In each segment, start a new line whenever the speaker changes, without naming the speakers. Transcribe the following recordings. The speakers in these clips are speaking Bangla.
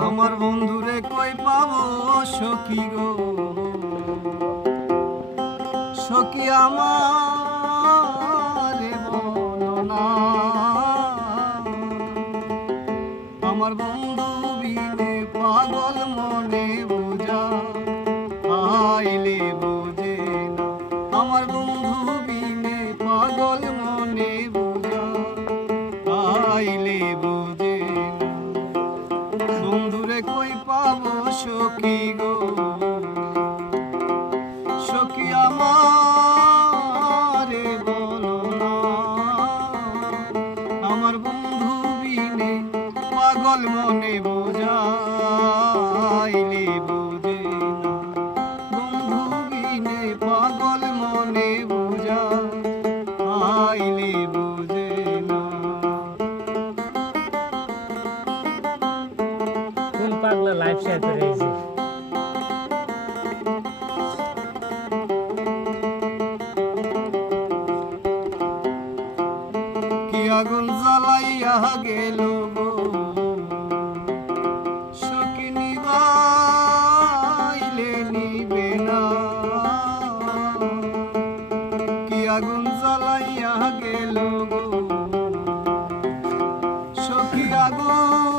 আমার বন্ধুরে কই পাবো সখী গো? সখী আমার আমার বন্ধু বিনে পাগল পাবো সখী গো। সখী আমার বলো না। আমার বন্ধু বিনে পাগল মনে বোঝাইলে পাগলা
লাইভ শেয়ার করে যে।
কি আগুন জ্বালাইয়া গেল আগুন জ্বালাইয়া গেল সখী আগুন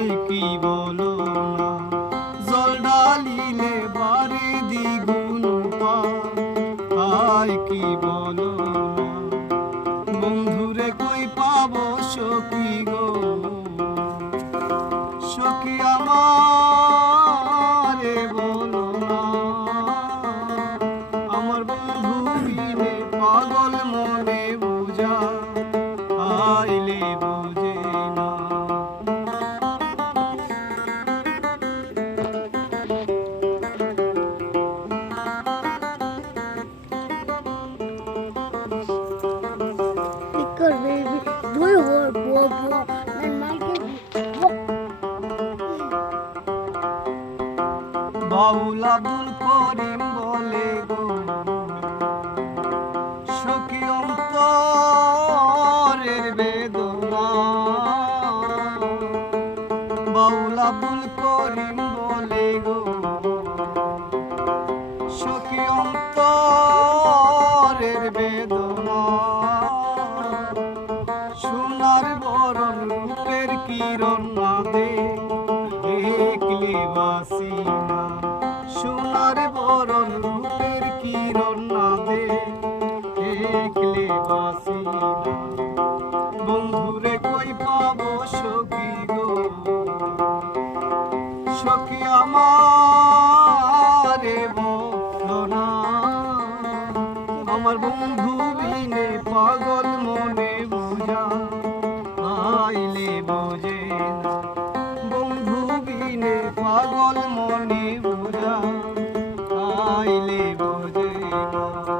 আই কি বলো না? জল ডালিলে বারে দ্বিগুণ পা আই কি বলো বন্ধুরে কই পাবো সখী গো? সখী আমারে বাউল আব্দুল করিম বলে গো, সখী অন্তরের বেদনা। আব্দুল করিম বলে গো, সখী অন্তরের বেদনা। সোনার বরণ রূপের কিরণ না দে দেখলে বাসি বন্ধুরে কই পাবো সখী গো? সখী আমারে আমার বন্ধু বিনে পাগল মনে বুঝা, আইলে বোঝে বন্ধু বিনে পাগল মনে বুঝা, আইলে বোঝে না।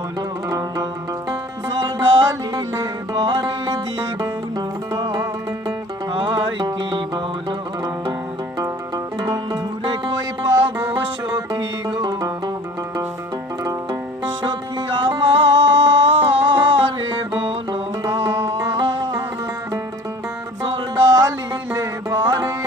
তারি দ্বিগুণ হাই কি বলো? বন্ধুরে কই পাবো সখী গো? সখী আমার, বলো না জল ডালিলে বাড়ি